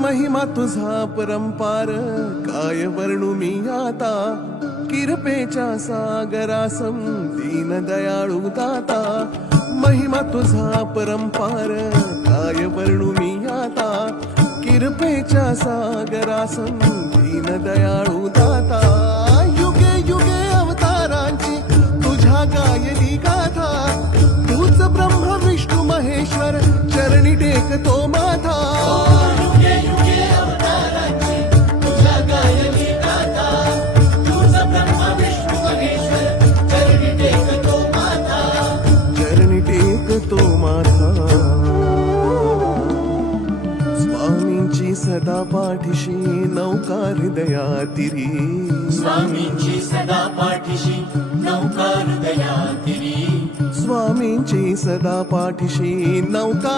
महिमा तुझा परंपार काय वर्णू मी आता? किरपेच्या सागरासम दीन दयाळू दाता. महिमा तुझा परंपार काय वर्णू मी आता? किरपेच्या सागरासम दीन दयाळू दाता. युगे युगे अवतारांची तुझ्या गायली गाथा. तूच ब्रह्म विष्णू महेश्वर चरणी टेकतो. स्वामींची सदा पाठीशी नौका हृदयातिरी स्वामींची सदा पाठीशी नौका हृदयातिरी स्वामींची सदा पाठीशी नौका